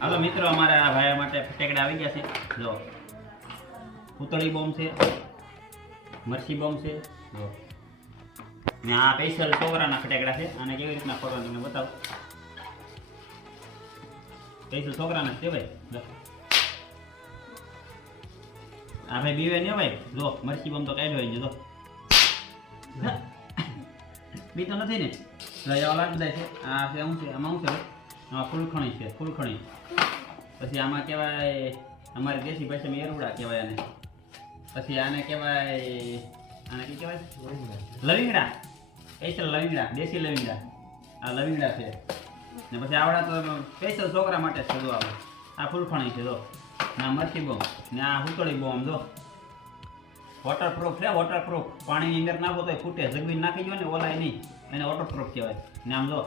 હાલો મિત્રો, અમારા આ ભાઈ માટે ફટાકડા આવી ગયા છે. જો પૂતળી બોમ્બ છે, મરસી બોમ્બ છે, જો ને આ સ્પેશિયલ છોકરાના ફટાકડા છે. આને કેવી રીતના ફોડવાનું તમને બતાવું. સ્પેશિયલ છોકરાના છે ભાઈ. જો આ ભાઈ બીવે ને ભાઈ. જો મરસી બોમ્બ તો કાઢ્યો હોય જો બીતો નથી ને. લઈ લાગ બધા છે. આ છે શું છે? આમાં શું છે? ફૂલખણી છે, ફૂલખણી. પછી આમાં કહેવાય અમારી દેશી ભાષામાં એરુડા કહેવાય આને. પછી આને કહેવાય, આને કઈ કહેવાય? લવિંગડા. સ્પેશિયલ લવિંગડા, દેશી લવિંગડા. આ લવિંગડા છે. ને પછી આવડા તો સ્પેશિયલ છોકરા માટે છે. જો આવે આ ફૂલખણી છે. જો ના મરચી બોમ્બ ને આ હુતળી બોમ્બ. જો વોટરપ્રૂફ છે, વોટરપ્રૂફ. પાણીની અંદર નાખો તો ફૂટે. જગવીને નાખી ગયો ને ઓલાય નહીં, એને વોટરપ્રૂફ કહેવાય. ને આમ જો